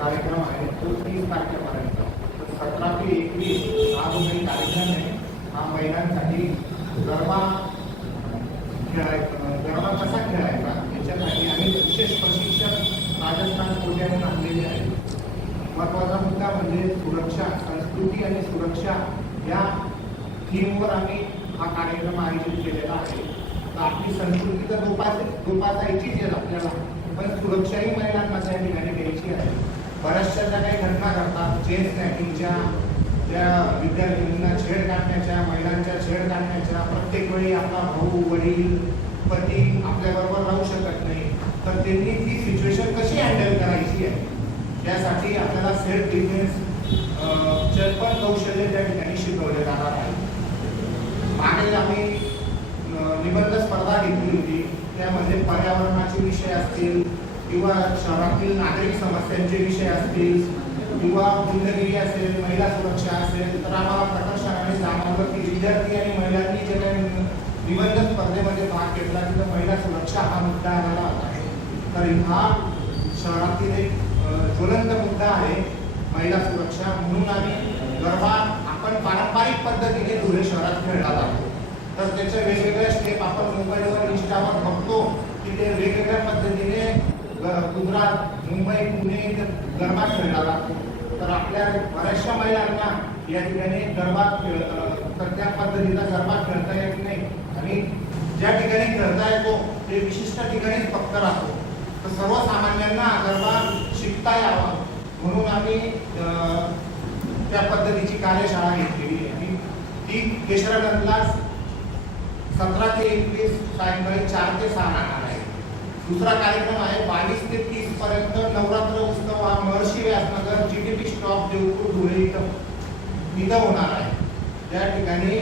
कार्यक्रम आहे तो तीस तारखेपर्यंत तर सतरा ते एकवीस हा जो काही कार्यक्रम आहे हा महिलांसाठी गरबा खेळायचा गरबा कसा खेळायचा याच्यासाठी आम्ही विशेष प्रशिक्षक राजस्थान कोट्याने आणलेले आहे महत्त्वाचा मुद्दा म्हणजे सुरक्षा संस्कृती आणि सुरक्षा या थीमवर आम्ही हा कार्यक्रम आयोजित केलेला आहे तर आपली संस्कृती तर जोपास जोपासायचीच आहे आपल्याला पण सुरक्षाही महिलांना त्या ठिकाणी द्यायची आहे. बऱ्याचशा ज्या काही घटना घडतात चेन स्नॅकिंगच्या त्या विद्यार्थिनींना छेड काढण्याच्या महिलांच्या छेड काढण्याच्या प्रत्येक वेळी आपला भाऊ वडील पती आपल्याबरोबर राहू शकत नाही. तर त्यांनी ती सिच्युएशन कशी हँडल करायची आहे? त्यासाठी आपल्याला सेल्फ डिफेन्स चे पण कौशल्य त्या ठिकाणी शिकवले जाणार आहे. मागील आम्ही निबंध स्पर्धा घेतली होती. त्यामध्ये पर्यावरणाचे विषय असतील किंवा शहरातील नागरिक समस्यांचे विषय असतील किंवा गुंडगिरी असेल महिला सुरक्षा असेल तर आम्हाला प्रकर्षाने जाणवलं की विद्यार्थी आणि महिलांनी जे काही निबंध स्पर्धेमध्ये भाग घेतला तिथं महिला सुरक्षा हा मुद्दा आला होता. तर हा शहरातील एक ज्वलंत मुद्दा आहे महिला सुरक्षा. म्हणून आम्ही गरबा आपण पारंपरिक पद्धतीने धुळे शहरात खेळला जातो तर त्याच्या वेगवेगळ्या स्टेप आपण मोबाईलवर इंस्टावर बघतो की ते वेगवेगळ्या पद्धतीने गुजरात मुंबई पुणे गरबा खेळला जातो. तर आपल्या बऱ्याचशा महिलांना या ठिकाणी गरबा खेळ तर त्या पद्धतीचा गरबा खेळता येत नाही. आणि ज्या ठिकाणी खेळता येतो ते विशिष्ट ठिकाणी फक्त राहतो. तर सर्वसामान्यांना गरबा शिकता यावा. म्हणून आम्ही त्या पद्धतीची कार्यशाळा घेतलेली आणि ती केशरगंजला सतरा ते एकवीस सायंकाळी चार ते सहा राहणार आहे. दुसरा कार्यक्रम आहे बावीस ते तीस पर्यंत नवरात्र उत्सव हा Maharshi Vyasnagar G T P stop Deopur Dhule इथं इथं होणार आहे. त्या ठिकाणी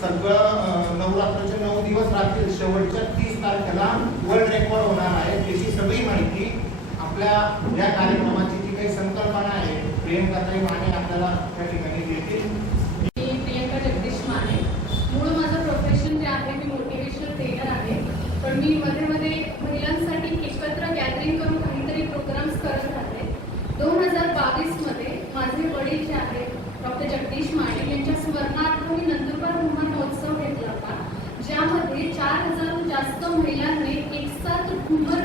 सगळं नवरात्राचे नऊ दिवस राहतील शेवटच्या तीस तारखेला वर्ल्ड रेकॉर्ड होणार आहे त्याची सगळी माहिती आपल्या या कार्यक्रमाची जी काही संकल्पना आहे प्रियंकाताई माने आपल्याला त्या ठिकाणी देतील. ज्यामध्ये चार हजारहून जास्त महिलांनी एकसाथ घुमर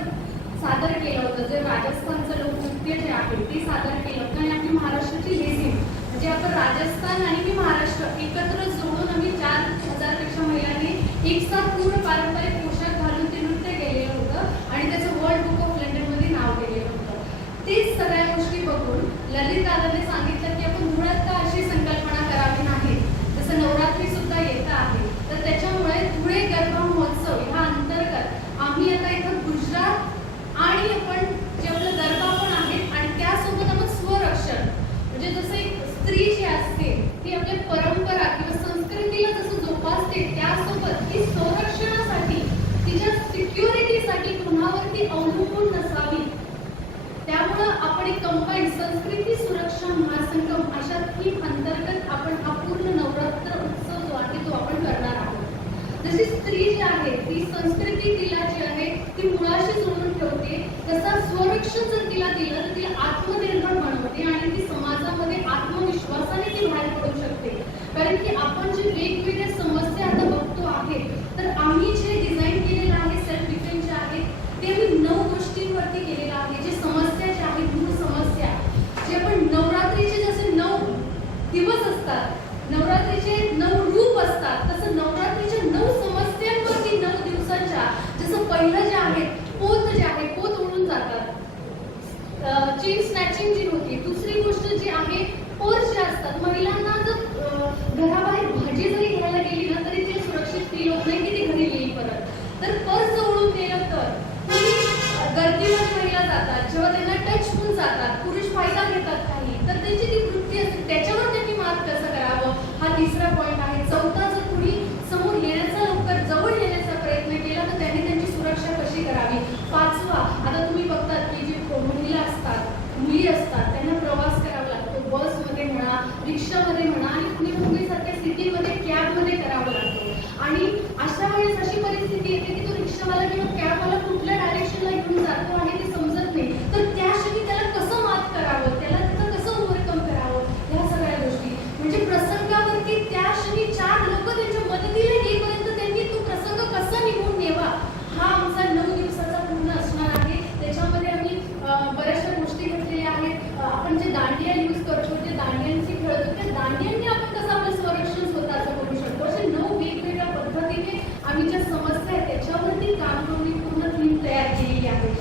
सादर केलं होतं. जे राजस्थानचं लोकनृत्य जे आहे ते सादर केलं होतं. आणि आपली महाराष्ट्राची लेझिम म्हणजे आपण राजस्थान आणि मी महाराष्ट्र एकत्र जोडून आम्ही चार हजारपेक्षा महिलांनी एक साथ पूर्ण पारंपरिक पोशाख घालून ते नृत्य केलेलं होतं आणि त्याचं वर्ल्ड बुक ऑफ लंडनमध्ये नाव केलेलं होतं तेच सगळ्या गोष्टी बघून ललित दादाने सांगितलं की आपण धुळ्यात का अशी संकल्पना करावी नाही जसं नवरात्री सुद्धा येत आहे तर त्याच्यामुळे धुळे गरबा महोत्सव ह्या अंतर्गत आम्ही आता इथं गुजरात आणि आपण जे आपलं गरबा पण आहे आणि त्यासोबत आपण स्वरक्षण म्हणजे जसं एक स्त्री जी असते ती आपल्या परंपरा किंवा संस्कृतीला जसं जोपासते त्यासोबत ती संरक्षणासाठी तिच्या सिक्युरिटीसाठी संस्कृती अवलंबून नसावी. त्यामुळं आपण एक कंबाईन संस्कृती सुरक्षा महासंगम अशा थीम अंतर्गत आपण हा पूर्ण नवरात्र उत्सव जो आहे तो आपण करणार आहोत. जशी स्त्री जी आहे ती संस्कृती तिला जी आहे ती मुळाशी जोडून ठेवते. तसा स्वरक्षण जर तिला दिलं तर तिला आत्मनिर्भर बनवते आणि ती समाजामध्ये आत्मविश्वासाने ती बाहेर पडू शकते कारण की आपण जे वेगवेगळ्या समस्या आता बघतो आहे तर आम्ही जे डिझाईन केलेलं आहे सेल्फ डिफेन्स जे आहे ते आम्ही नऊ गोष्टींवरती केलेलं आहे जे समस्या ज्या आहेत मूळ समस्या जे आपण नवरात्रीचे जसे नऊ दिवस असतात नवरात्रीचे नऊ रूप असतात तसं नवरात्रीच्या नऊ समस्यांवरती नऊ दिवसाच्या जसं पहिलं जे आहे पोत जे आहे पोत उडून जातात. जी स्नॅचिंग जी होती दुसरी गोष्ट जी आहे पोर्स जे असतात महिलांना जर